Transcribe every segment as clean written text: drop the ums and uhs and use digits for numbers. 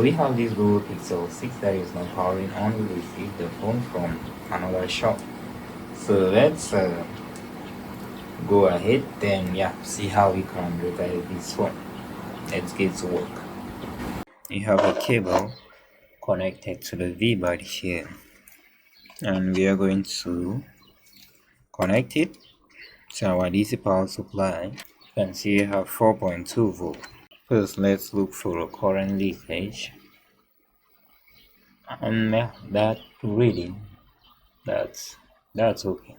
We have this Google Pixel 6 that is not powering on. We received the phone from another shop. So let's go ahead and see how we can repair this phone. Let's get to work. You have a cable connected to the V-board here, and we are going to connect it to our DC power supply. You can see you have 4.2 volt. First, let's look for a current leakage. And that reading, that's okay.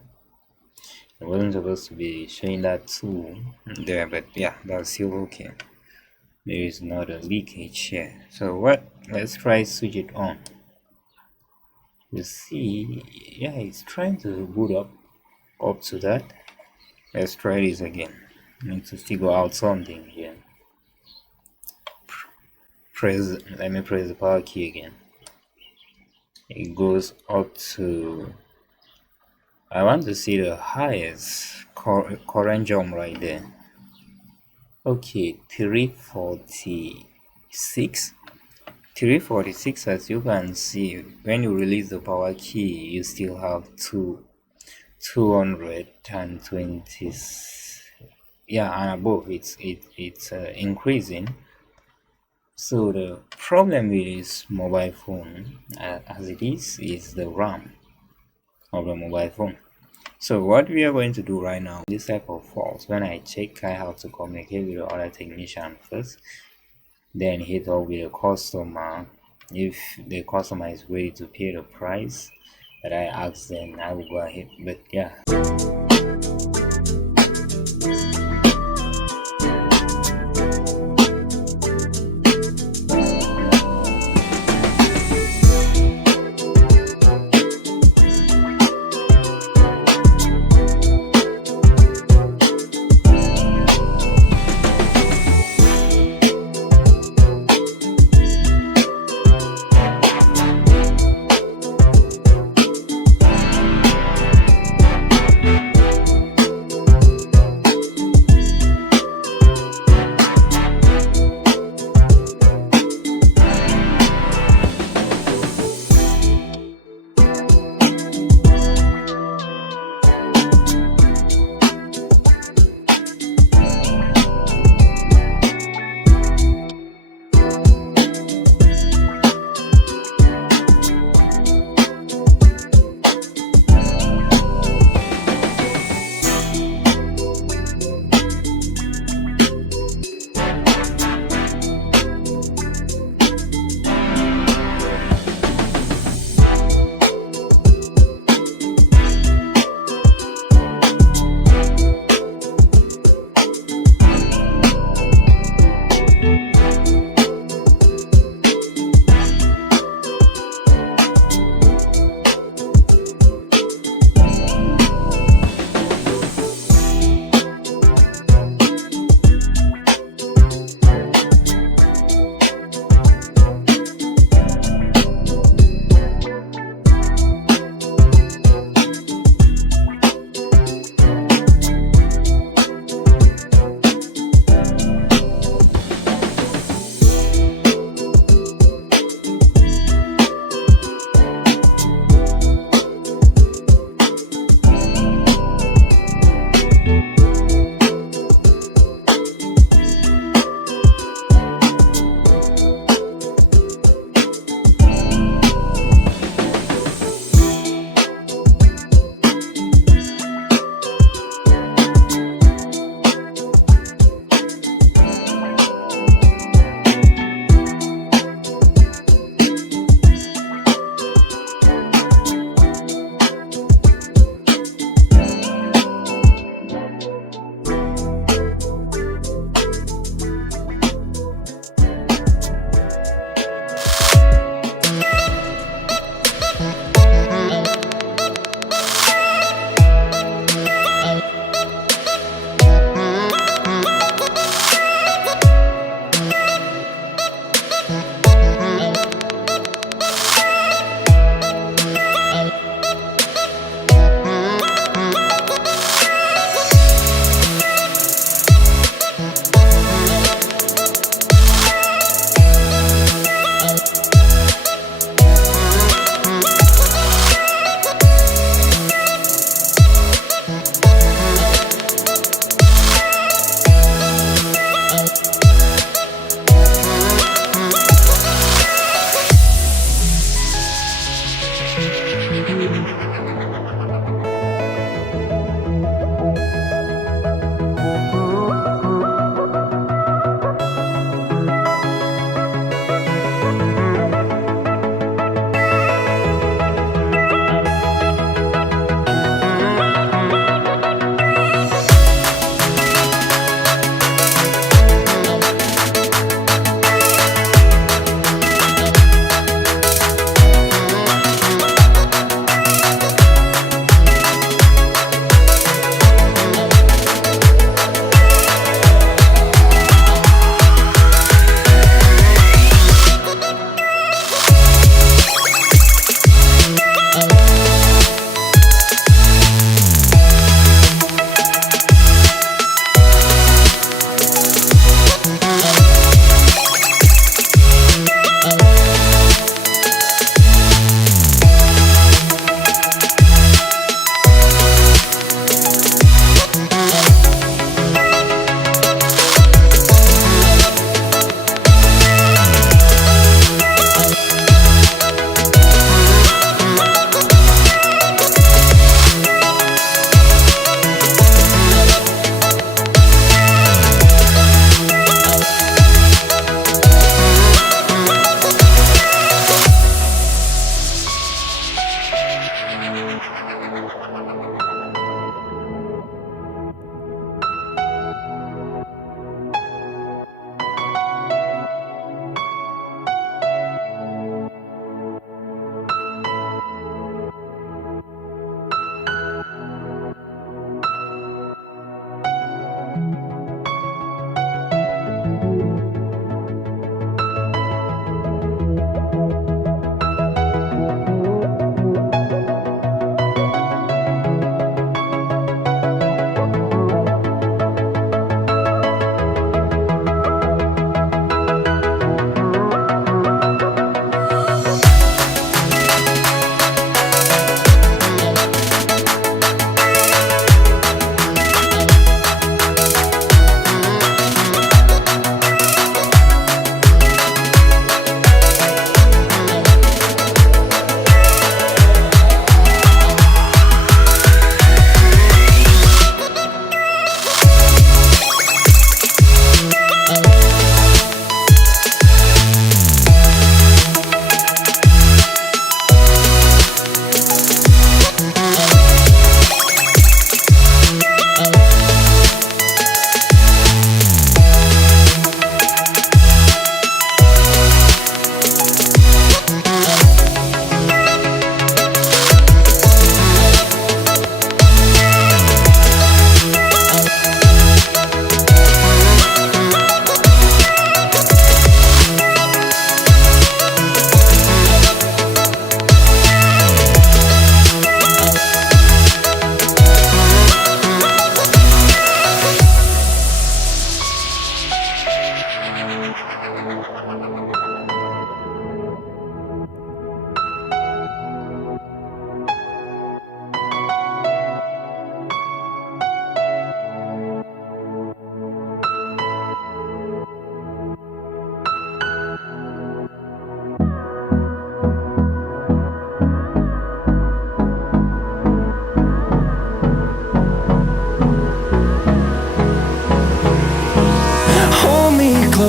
It wasn't supposed to be showing that too there, but that's still okay. There is not a leakage here. So let's try switch it on. You see, it's trying to boot up to that. Let's try this again. Need to figure out something here. Let me press the power key again. It goes up to, I want to see the highest current jump right there. Okay, 346. 346, as you can see, when you release the power key, you still have 220, and above. It's increasing. So the problem with this mobile phone, as it is the RAM of the mobile phone. So what we are going to do right now, this type of faults, when I check, I have to communicate with the other technician first, then hit up with the customer. If the customer is ready to pay the price that I asked, then I will go ahead. But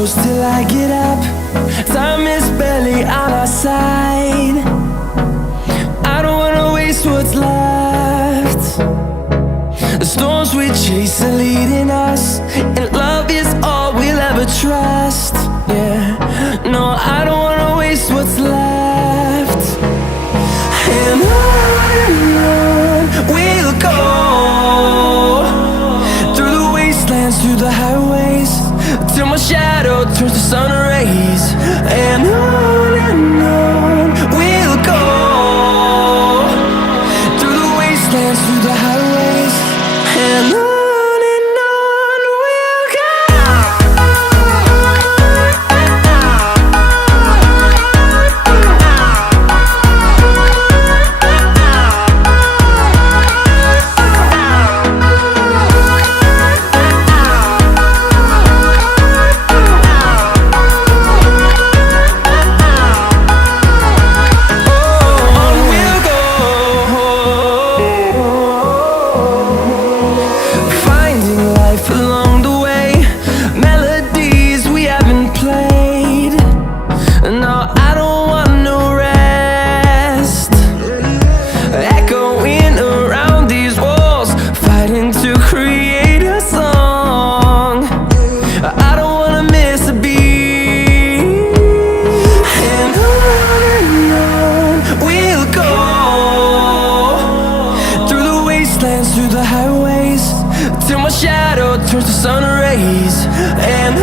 close till I get up. Time is barely on our side. I don't wanna waste what's left. The storms we chase are leading us, and love is all we'll ever trust. Yeah, no, I don't wanna waste what's left. And on we'll go, through the wastelands, through the highways, till my shadow turns to sun rays. And on we'll go, through the wastelands, through the highways, and on. Through the highways, till my shadow turns to sun rays. And